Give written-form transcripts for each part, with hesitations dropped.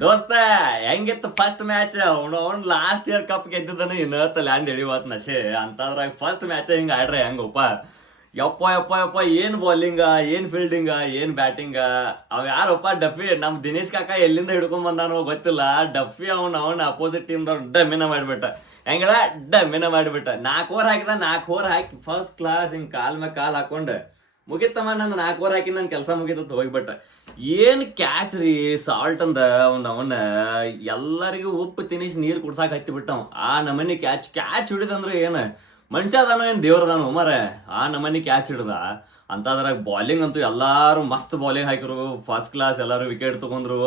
ದೋಸ್ತ ಹೆಂಗಿತ್ತು first match ಅವನು ಲಾಸ್ಟ್ ಇಯರ್ ಕಪ್ ಗೆದ್ದಿದ್ದಾನೆ ಇನ್ನತ್ತಲ್ಲ ಹಂಗೆ ಹಿಡಿವತ್ ನಶೆ ಅಂತದ್ರಾಗ ಫಸ್ಟ್ ಮ್ಯಾಚ್ ಹಿಂಗ ಆಡ್ರೆ ಹೆಂಗಪ್ಪ. ಯಪ್ಪ ಯಪ್ಪ ಯಪ್ಪ ಏನ್ ಬೌಲಿಂಗ, ಏನ್ ಫೀಲ್ಡಿಂಗ, ಏನ್ ಬ್ಯಾಟಿಂಗ. ಅವ್ ಯಾರಪ್ಪ ಡಫಿ, ನಮ್ ದಿನೇಶ್ ಕಾಕ ಎಲ್ಲಿಂದ ಹಿಡ್ಕೊಂಡ್ ಬಂದಾನೋ ಗೊತ್ತಿಲ್ಲ. ಡಫಿ ಅವನ ಅಪೋಸಿಟ್ ಟೀಮ್ದವ್ರು ಡಮ್ಮಿನ ಮಾಡಿಬಿಟ್ಟ. ಹೆಂಗಲ್ಲ ಡಮ್ಮಿನ ಮಾಡಿಬಿಟ್ಟ. 4 ಓವರ್ ಹಾಕಿದ, 4 ಓವರ್ ಹಾಕಿ ಫಸ್ಟ್ ಕ್ಲಾಸ್ ಹಿಂಗ್ ಕಾಲ್ ಮ್ಯಾಗ ಕಾಲ್ ಹಾಕೊಂಡ್ ಮುಗಿತಮ್ಮ. ನನ್ನ 4 ಓವರ್ ಹಾಕಿ ನನ್ನ ಕೆಲಸ ಮುಗಿತತ್ ಹೋಗ್ಬಿಟ್ಟ. ಏನ್ ಕ್ಯಾಚ್ ರೀ ಸಾಲ್ಟ್ ಅಂದ ಅವನ ಎಲ್ಲರಿಗೂ ಉಪ್ಪು ತಿನಿಸಿ ನೀರು ಕುಡ್ಸಾಕ್ ಹತ್ತಿ ಬಿಟ್ಟವ್. ಆ ನಮನಿ ಕ್ಯಾಚ್ ಹಿಡಿದಂದ್ರೆ ಏನ್ ಮನುಷ್ಯ ಅದಾನೋ ಏನ್ ದೇವ್ರದಾನೋ ಮರ. ಆ ನಮನಿ ಕ್ಯಾಚ್ ಹಿಡ್ದ. ಅಂತದ್ರಾಗ ಬಾಲಿಂಗ್ ಅಂತೂ ಎಲ್ಲಾರು ಮಸ್ತ್ ಬಾಲಿಂಗ್ ಹಾಕಿರು, ಫಸ್ಟ್ ಕ್ಲಾಸ್. ಎಲ್ಲಾರು ವಿಕೆಟ್ ತಗೊಂಡ್ರು.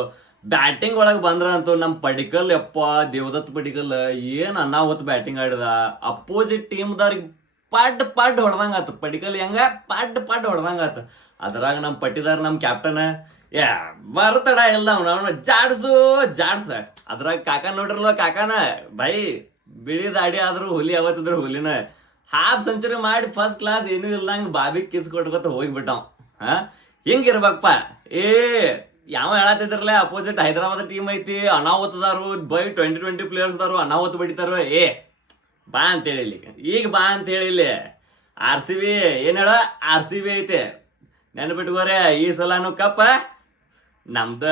ಬ್ಯಾಟಿಂಗ್ ಒಳಗೆ ಬಂದ್ರ ಅಂತೂ ನಮ್ಮ ಪಡಿಕಲ್, ಯಪ್ಪ ದೇವದತ್ ಪಡಿಕಲ್ ಏನ್ ಅನಾವತ್ ಬ್ಯಾಟಿಂಗ್ ಆಡಿದ. ಅಪೋಸಿಟ್ ಟೀಮ್ದವ್ರಿಗೆ ಪಡ್ ಹೊಡ್ದಂಗ ಆತ. ಪಡಿಕಲ್ ಹೆಂಗ ಪಡ್ ಹೊಡ್ದಂಗ ಆತ. ಅದ್ರಾಗ ನಮ್ಮ ಪಟ್ಟಿದಾರ ನಮ್ಮ ಕ್ಯಾಪ್ಟನ್ ಬರ್ತಡ ಎಲ್ಲ ಅವನ ಜಾಡ್ಸ. ಅದ್ರಾಗ ಕಾಕ ನೋಡ್ರಲ್ಲ, ಕಾಕಾನ ಬೈ ಬಿಳಿ ದಾಡಿ ಆದ್ರೂ ಹುಲಿ ಯಾವತ್ತಿದ್ರು ಹುಲಿನ. ಹಾಫ್ ಸೆಂಚುರಿ ಮಾಡಿ ಫಸ್ಟ್ ಕ್ಲಾಸ್ ಏನೂ ಇಲ್ದಂಗ ಬಾಬಿ ಕಿಸ್ ಕೊಟ್ಕೊತ ಹೋಗ್ಬಿಟ್ಟವ್. ಹಿಂಗಿರ್ಬೇಕಪ್ಪ. ಯಾವ ಹೇಳತ್ತಿದ್ರಲ್ಲ, ಅಪೋಸಿಟ್ ಹೈದರಾಬಾದ್ ಟೀಮ್ ಐತಿ, ಅನಾಹುತದಾರು ಬೈ 20 ಪ್ಲೇಯರ್ಸ್ದಾರು ಅನಾಹುತ ಬಡಿತಾರು. ಬಾ ಅಂತ ಹೇಳಿಲಿ ಈಗ ಬಾ ಅಂತ ಹೇಳಿಲಿ. RCB ಏನ್ ಹೇಳ, RCB ಐತೆ ನೆನ್ಬಿಟ್ಕೋರೆ. ಈ ಸಲಾನು ಕಪ್ಪ ನಮ್ದ.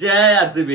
ಜೈ RCB.